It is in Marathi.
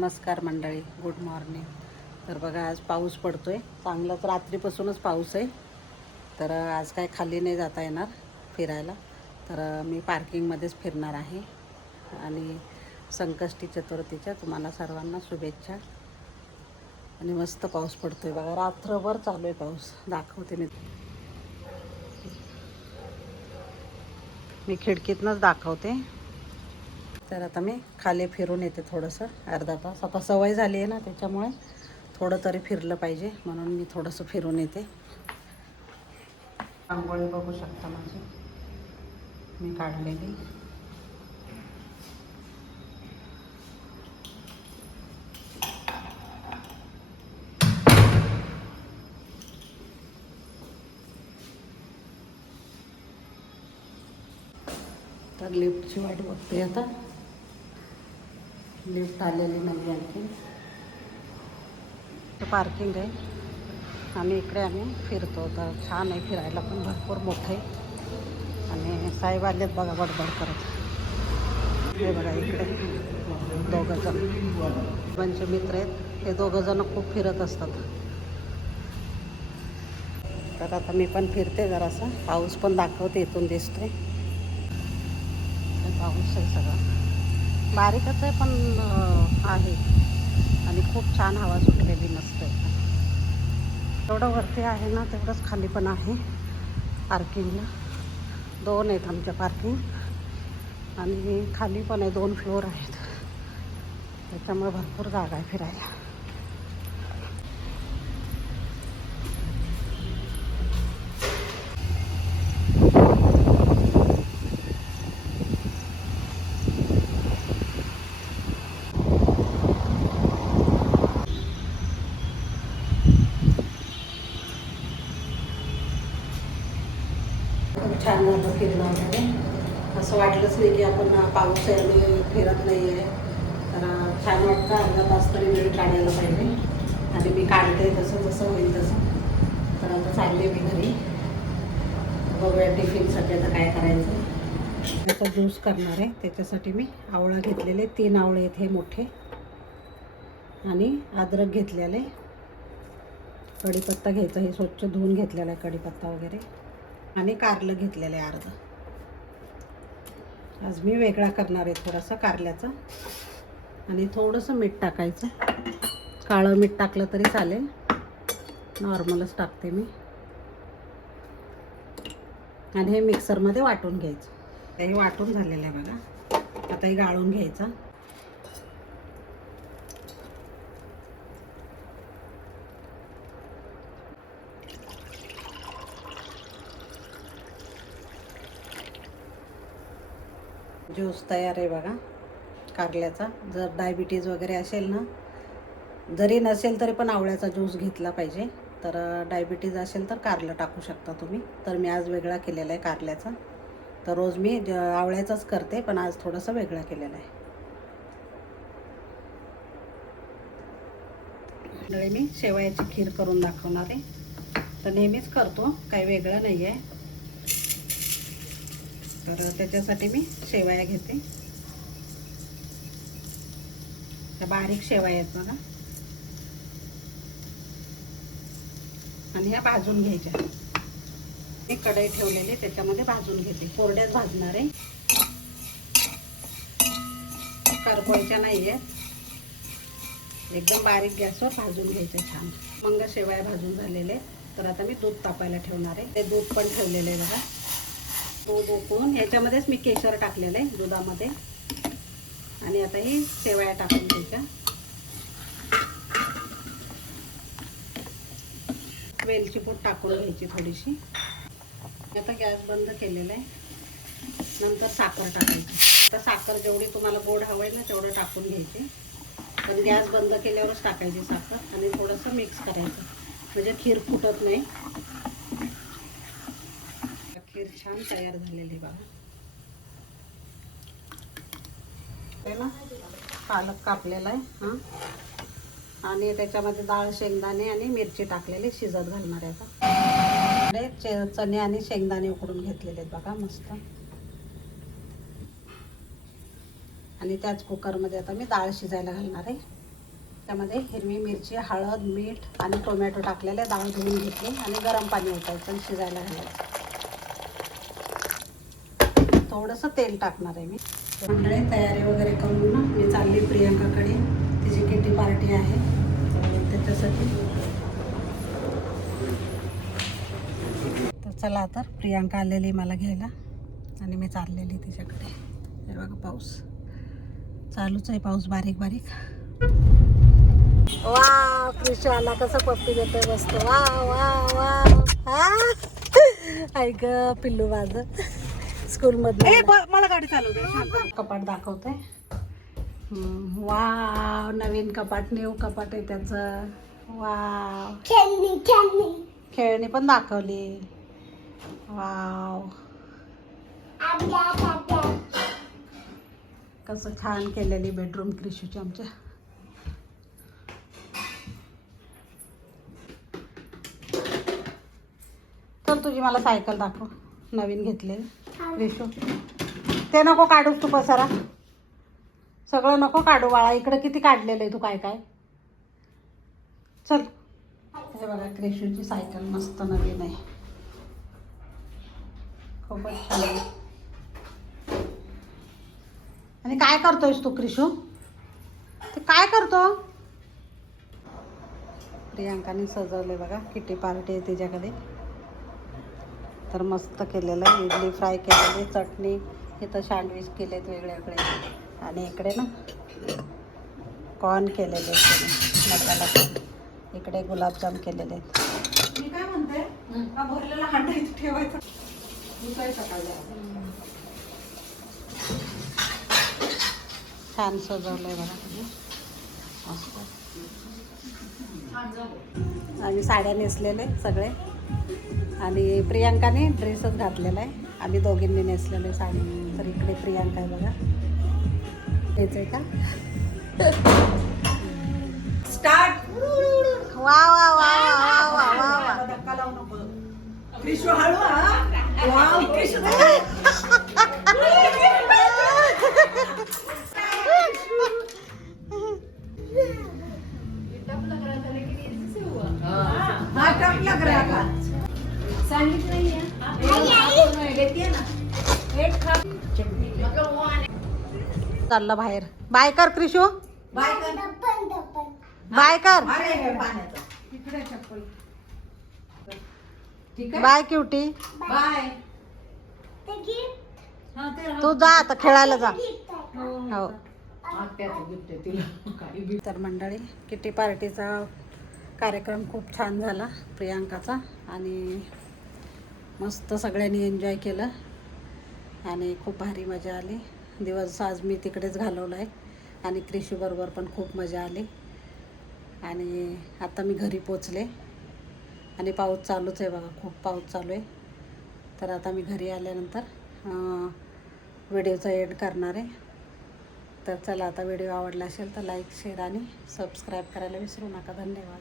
नमस्कार मंडळी, गुड मॉर्निंग. तर बघा, आज पाऊस पडतोय चांगलाच, रात्रीपासूनच पाऊस आहे. तर आज काय खाली नाही जाता येणार फिरायला, तर मी पार्किंगमध्येच फिरणार आहे. आणि संकष्टी चतुर्थीच्या तुम्हाला सर्वांना शुभेच्छा. आणि मस्त पाऊस पडतोय बघा, रात्रभर चालू आहे पाऊस. दाखवते मी खिडकीतनंच दाखवते. तर आता मी खाली फिरून येते थोडंसं, अर्धा तास. आता सवय झाली आहे ना, त्याच्यामुळे थोडं तरी फिरलं पाहिजे, म्हणून मी थोडंसं फिरून येते. रांगोळी बघू शकता माझी मी काढलेली. तर लिफ्टची वाट बघते आता. लिफ्ट आलेली नाही आणखी. पार्किंग आहे आणि इकडे आम्ही फिरतो. तर छान आहे फिरायला, पण भरपूर मोठं आहे. आणि साहेब आलेत बघा बडबड करत. हे बघा इकडे दोघंजण त्यांचे मित्र आहेत. हे दोघंजण खूप फिरत असतात. तर आता मी पण फिरते जरासा. पाऊस पण दाखवते, इथून दिसतोय पाऊस आहे. सगळा बारीकच आहे पण आहे. आणि खूप छान हवा सुटलेली, मस्त आहे. तेवढं वरती आहे ना, तेवढंच खाली पण आहे. पार्किंगला 2 आहेत आमच्या पार्किंग, आणि खाली पण आहे. 2 फ्लोअर आहेत, त्याच्यामुळे भरपूर जागा आहे फिरायला. खूप छान झालं फिरणं वगैरे. असं वाटलंच नाही की आपण पाऊस आहे आणि फिरत नाही आहे. तर छान वाटतं. अर्धा तास तरी वेळ काढायला पाहिजे, आणि मी काढते जसं जसं होईल तसं. तर आता चालले मी घरी. बघूया टिफिनसाठी आता काय करायचं. त्याचा ज्यूस करणार आहे. त्याच्यासाठी मी आवळा घेतलेले 3 आवळे आहेत हे मोठे, आणि अद्रक घेतलेले. कढीपत्ता घ्यायचा, हे स्वच्छ धुवून घेतलेला आहे कढीपत्ता वगैरे. आणि कारलं घेतलेलं आहे अर्ध. आज मी वेगळा करणार आहे थोडासा कारल्याचा. आणि थोडंसं मीठ टाकायचं. काळं मीठ टाकलं तरी चालेल, नॉर्मलच टाकते मी. आणि हे मिक्सरमध्ये वाटून घ्यायचं. हे वाटून झालेलं आहे बघा. आता हे गाळून घ्यायचं. ज्यूस तयार आहे बघा कारल्याचा. जर डायबिटीज वगैरे असेल ना, जरी नसेल तरी पण आवळ्याचा ज्यूस घेतला पाहिजे. तर डायबिटीज असेल तर कारलं टाकू शकता तुम्ही. तर मी आज वेगळा केलेला आहे कारल्याचा. तर रोज मी आवळ्याचाच करते, पण आज थोडंसं वेगळा केलेला आहे. मी शेवयाची खीर करून दाखवणार आहे. तर नेहमीच करतो, काही वेगळं नाही आहे. तर त्याच्यासाठी मी शेवया घेते. त्या बारीक शेवया आहेत बघा, आणि ह्या भाजून घ्यायच्या. मी कढई ठेवलेली, त्याच्यामध्ये भाजून घेते. कोरड्याच भाजणार आहे, करपवायच्या नाही आहेत. एकदम बारीक गॅसवर भाजून घ्यायच्या छान. मग शेवया भाजून झालेले. तर आता मी दूध तापायला ठेवणार आहे. ते दूध पण ठेवलेलं आहे बघा. दूध उकळून ह्याच्यामध्येच मी केशर टाकलेलं आहे दुधामध्ये. आणि आता ही शेवया टाकून घ्यायच्या. वेलची पूड टाकून घ्यायची थोडीशी. आता गॅस बंद केलेला आहे. नंतर साखर टाकायची. आता साखर जेवढी तुम्हाला गोड हवं आहे ना, तेवढं टाकून घ्यायची. पण गॅस बंद केल्यावरच टाकायची साखर. आणि थोडंसं मिक्स करायचं, म्हणजे खीर फुटत नाही. खीर छान तयार झालेली बघा. पालक कापलेला आहे हां, आणि त्याच्यामध्ये डाळ, शेंगदाणे आणि मिरची टाकलेली शिजत घालणार आहे. आता चणे आणि शेंगदाणे उकडून घेतलेले आहेत बघा मस्त. आणि त्याच कुकरमध्ये आता मी डाळ शिजायला घालणार आहे. त्यामध्ये हिरवी मिरची, हळद, मीठ आणि टोमॅटो टाकलेले, डाळ धुवून घेतली आणि गरम पाणी ओतायचं आणि शिजायला घालायचं. थोडंसं तेल टाकणार आहे मी. मंडळी तयारी वगैरे करून ना मी चालली प्रियंकाकडे. तिची किटी पार्टी आहे त्याच्यासाठी. तर चला आता प्रियंका आलेली मला घ्यायला आणि मी चाललेली तिच्याकडे. हे बघा पाऊस चालूच आहे, पाऊस बारीक बारीक. वा क्रिशू आला, कसं पप्पी देतोय मस्त. वा वा वा हा ऐक पिल्लू माझं स्कूलमध्ये. मला गाडी चालवते. कपाट दाखवते. वा नवीन कपाट, न्यू कपाट आहे त्याचं. वा खेळणी पण दाखवली. वाव कसं छान केलेली बेडरूम क्रिशूची आमच्या. तर तुझी मला सायकल दाखव, नवीन घेतले क्रिशू. ते नको काढूस तू पसारा, सगळं नको काढू बाळा. इकडे किती काढलेलं आहे तू काय काय. चल हे बघा क्रिशूची सायकल मस्त नवीन आहे, खूपच छान आहे. आणि काय करतोयस तू क्रिशू, ते काय करतो. प्रियंकाने सजवले बघा, किटी पार्टी आहे तिच्याकडे. तर मस्त केलेलं आहे, इडली फ्राय केलेली, चटणी, इथं सँडविच केलेत वेगळे वेगळे, आणि इकडे ना कॉर्न केलेले मसाला, इकडे गुलाबजाम केलेले आहेत. मी काय म्हणते, का भरलेला हांडा इथे ठेवायचा. मी काय सकाळी छान सजवलंय बघा तुम्ही मस्त. आम्ही साड्या नेसलेले सगळे, आणि प्रियंकाने ड्रेसच घातलेला आहे. आम्ही दोघींनी नेसलेले साडी. तर इकडे प्रियंका आहे बघा. हेच आहे का स्टार्ट. वा वा वा वा वा वा वा. धक्का लावू नको क्रिशू, हळू. वाव क्रिशू लग रहा था. चाललं बाहेर. बाय कर क्रिशू, बाय कर, बाय कर. Bye cutie, bye. तू जा आता खेळायला जा. हो. तर मंडळी किटी पार्टीचा कार्यक्रम खूप छान झाला प्रियंकाचा, आणि मस्त सगळ्यांनी एन्जॉय केलं आणि खूप भारी मजा आली. दिवस आज मी तिकडेच घालवला आहे आणि क्रिशूबरोबर पण खूप मजा आली. आणि आता मी घरी पोचले आणि पाऊस चालूच आहे बघा, खूप पाऊस चालू आहे. तर आता मी घरी आल्यानंतर व्हिडिओचा एंड करणार आहे. तर चला, आता व्हिडिओ आवडला असेल तर लाईक, शेअर आणि सबस्क्राईब करायला विसरू नका. धन्यवाद.